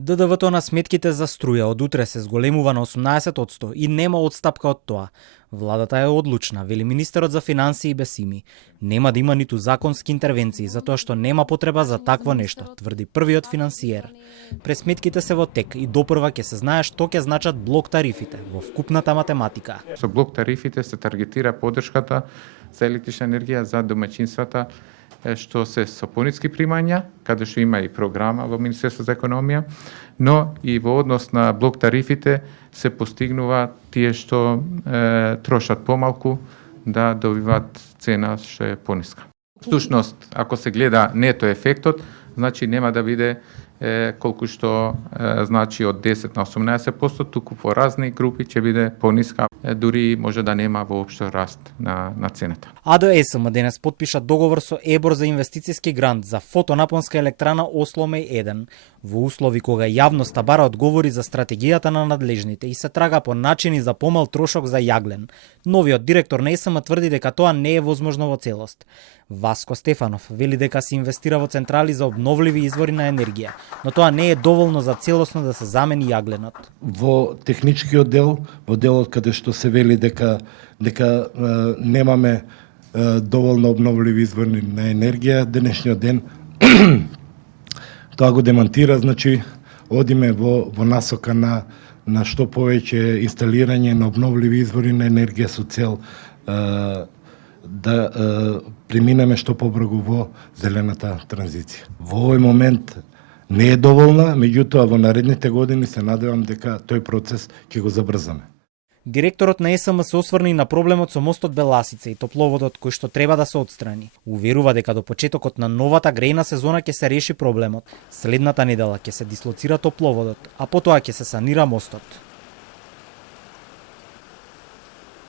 ДДВ-то на сметките за струја од утре се зголемува на 18% и нема отстапка од тоа. Владата е одлучна, вели министерот за финансии Бесими. Нема да има ниту законски интервенции, затоа што нема потреба за такво нешто, тврди првиот финансиер. Пресметките се во тек и допрва ќе се знае што ќе значат блок тарифите во вкупната математика. Со блок тарифите се таргетира поддршката за електрична енергија за домаќинствата што се со пониски примања, каде што има и програма во Министерството за економија, но и во однос на блок тарифите се постигнува тие што трошат помалку да добиваат цена што е пониска. Всушност, ако се гледа нето ефектот, значи нема да биде колку што значи од 10 на 18%, туку по разни групи ќе биде пониска, дури може да нема воопшто раст на цената. АДСМ денес потпиша договор со ЕБОР за инвестициски грант за фотонапонска електрана Осломеј 1, во услови кога јавноста бара одговори за стратегијата на надлежните и се трага по начини за помал трошок за јаглен. Новиот директор на ЕСМ тврди дека тоа не е возможно во целост. Васко Стефанов вели дека се инвестира во централи за обновливи извори на енергија, но тоа не е доволно за целосно да се замени јагленот. Во техничкиот дел, во делот каде што се вели дека немаме доволно обновливи извори на енергија, денешниот ден тоа го демонтира, значи одиме во насока на што повеќе инсталирање на обновливи извори на енергија со цел да преминеме што побрзо во зелената транзиција. Во овој момент не е доволна, меѓутоа во наредните години се надевам дека тој процес ќе го забрзаме. Директорот на ЕСМ се осврна и на проблемот со мостот Беласица и топловодот кој што треба да се отстрани. Уверува дека до почетокот на новата грејна сезона ќе се реши проблемот. Следната недела ќе се дислоцира топловодот, а потоа ќе се санира мостот.